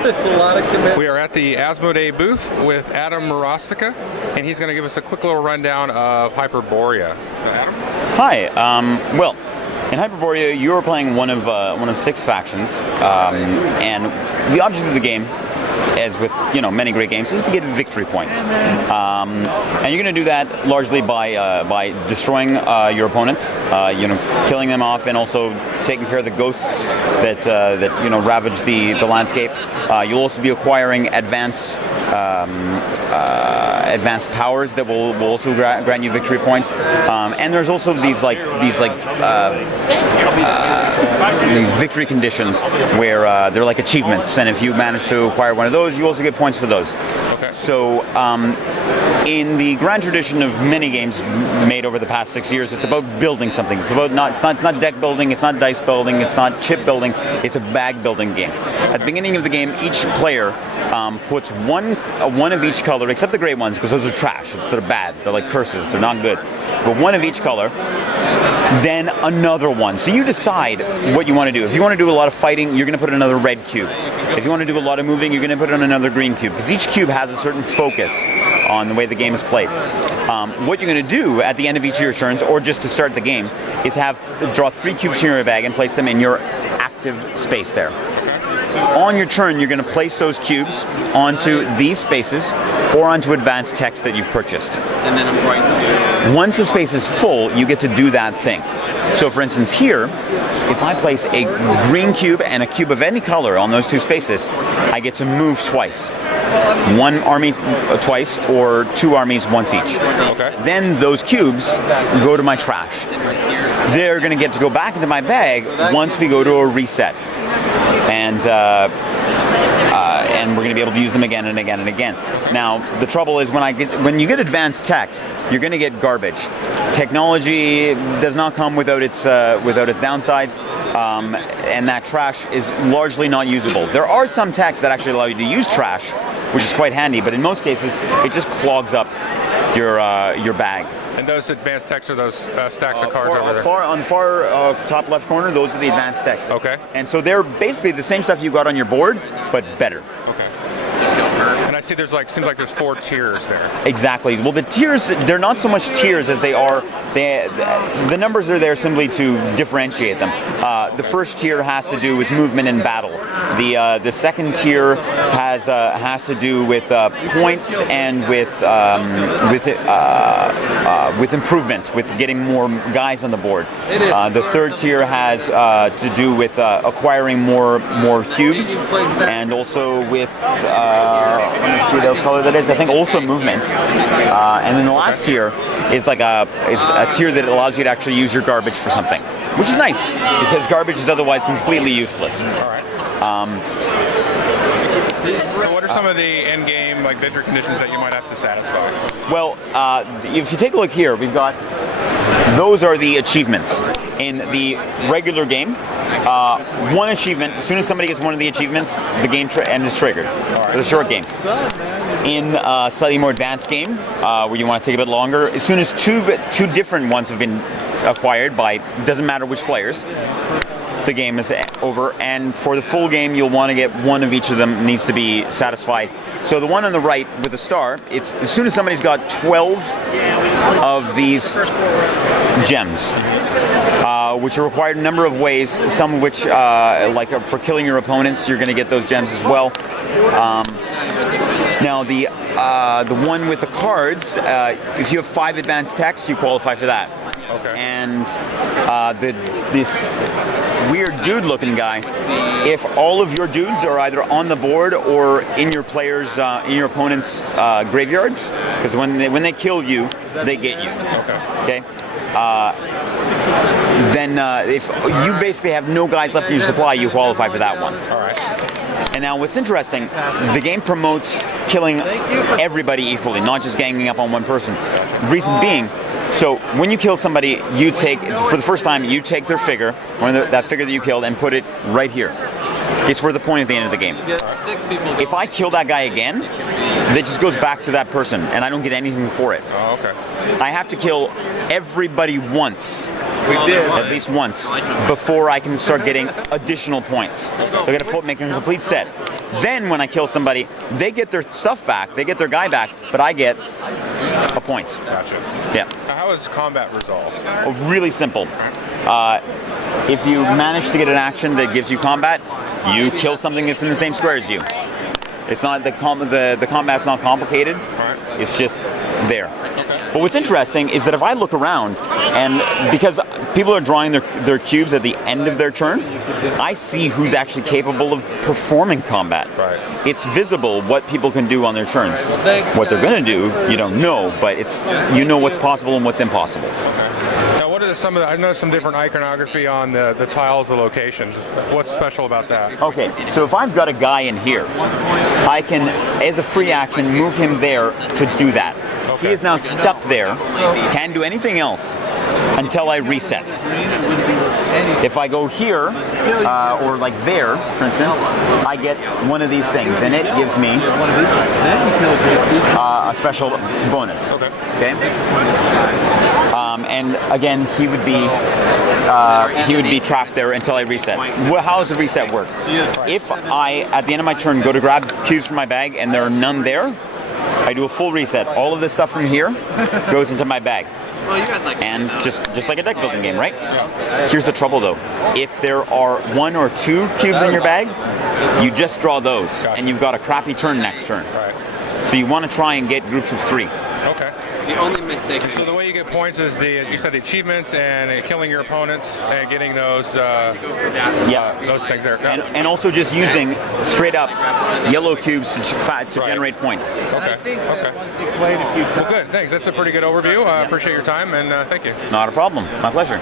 It's a lot of commitment. We are at the Asmodee booth with Adam Morostica, and he's going to give us a quick little rundown of Hyperborea. Adam? Hi. Well, in Hyperborea, you are playing one of 6 factions, and the object of the game, as with many great games, is to get victory points. And you're going to do that largely by destroying your opponents, killing them off, and also taking care of the ghosts that ravage the landscape. You'll also be acquiring advanced powers that will also grant you victory points. And there's also these victory conditions where they're like achievements, and if you manage to acquire one of those, you also get points for those. Okay. So in the grand tradition of many games made over the past 6 years, it's about building something. It's not deck building, it's not dice building, it's not chip building, it's a bag building game. At the beginning of the game, each player puts one of each color, except the gray ones, because those are trash. They're bad. They're like curses. They're not good. But one of each color, then another one. So you decide what you want to do. If you want to do a lot of fighting, you're going to put another red cube. If you want to do a lot of moving, you're going to put on another green cube, because each cube has a certain focus on the way the game is played. What you're going to do at the end of each of your turns, or just to start the game, is draw 3 cubes from your bag and place them in your active space there. On your turn, you're going to place those cubes onto these spaces or onto advanced text that you've purchased. And then I'm going to... Once the space is full, you get to do that thing. So for instance here, if I place a green cube and a cube of any color on those 2 spaces, I get to move twice. 1 army twice, or 2 armies once each. Okay. Then those cubes go to my trash. They're going to get to go back into my bag once we go to a reset. And we're going to be able to use them again and again and again. Now, the trouble is when you get advanced text, you're going to get garbage. Technology does not come without its downsides, and that trash is largely not usable. There are some texts that actually allow you to use trash, which is quite handy, but in most cases, it just clogs up your bag. And those advanced text are those stacks of cards over there? On the far top left corner, those are the advanced text. Okay. And so they're basically the same stuff you got on your board, but better. Okay. And I see seems like there's 4 tiers there. Exactly. Well, the tiers, they're not so much tiers as they are, the numbers are there simply to differentiate them. The first tier has to do with movement in battle. The second tier has to do with points and with improvement, with getting more guys on the board. The third tier has to do with acquiring more cubes, and also with let me see the color that is. I think also movement. And then the last tier is like a tier that allows you to actually use your garbage for something, which is nice because garbage is otherwise completely useless. All right. So what are some of the end-game victory conditions that you might have to satisfy? Well, if you take a look here, we've got, those are the achievements. In the regular game, one achievement, as soon as somebody gets one of the achievements, the game end is triggered. It's a short game. In a slightly more advanced game, where you want to take a bit longer, as soon as two different ones have been acquired by, doesn't matter which players, the game is over, and for the full game you'll want to get one of each of them needs to be satisfied. So the one on the right with the star, it's as soon as somebody's got 12 of these gems, which are required a number of ways, some of which, like for killing your opponents, you're going to get those gems as well. Now the one with the cards, if you have 5 advanced texts, you qualify for that. Okay. And this weird dude-looking guy, if all of your dudes are either on the board or in your players, in your opponent's graveyards, because when they kill you, they get you. Okay. Then if you basically have no guys left in your supply, you qualify for that one. All right. And now what's interesting, the game promotes killing everybody equally, not just ganging up on one person. Reason being, so when you kill somebody, you take, for the first time, you take their figure, or that figure that you killed, and put it right here. It's worth the point at the end of the game. If I kill that guy again, it just goes back to that person, and I don't get anything for it. Oh, okay. I have to kill everybody once We did. at least once before I can start getting additional points. So I got to make a complete set. Then when I kill somebody, they get their stuff back, they get their guy back, but I get a point. Gotcha. Yeah. How is combat resolved? Oh, really simple. If you manage to get an action that gives you combat, you kill something that's in the same square as you. It's not the combat's not complicated. Right. It's just there. But what's interesting is that if I look around, and because people are drawing their cubes at the end of their turn, I see who's actually capable of performing combat. Right. It's visible what people can do on their turns. thanks, What they're going to do, you don't know, but you know what's possible and what's impossible. Now, what are some of the, I've noticed some different iconography on the tiles, the locations. What's special about that? Okay, so if I've got a guy in here, I can, as a free action, move him there to do that. He is now stuck there, can't do anything else until I reset. If I go here, or like there, for instance, I get one of these things, and it gives me a special bonus. Okay. And again, he would be trapped there until I reset. How does the reset work? If I, at the end of my turn, go to grab cubes from my bag and there are none there, I do a full reset. All of this stuff from here goes into my bag. And just like a deck building game, right? Here's the trouble though. If there are 1 or 2 cubes in your bag, you just draw those, and you've got a crappy turn next turn. Right. So you want to try and get groups of 3. Okay. The only mistake. So the way you get points is you said the achievements and killing your opponents and getting those those things there. And also just using straight up yellow cubes to generate points. Okay. Okay. Once you played a few times. Well, good. Thanks. That's a pretty good overview. I appreciate your time and thank you. Not a problem. My pleasure.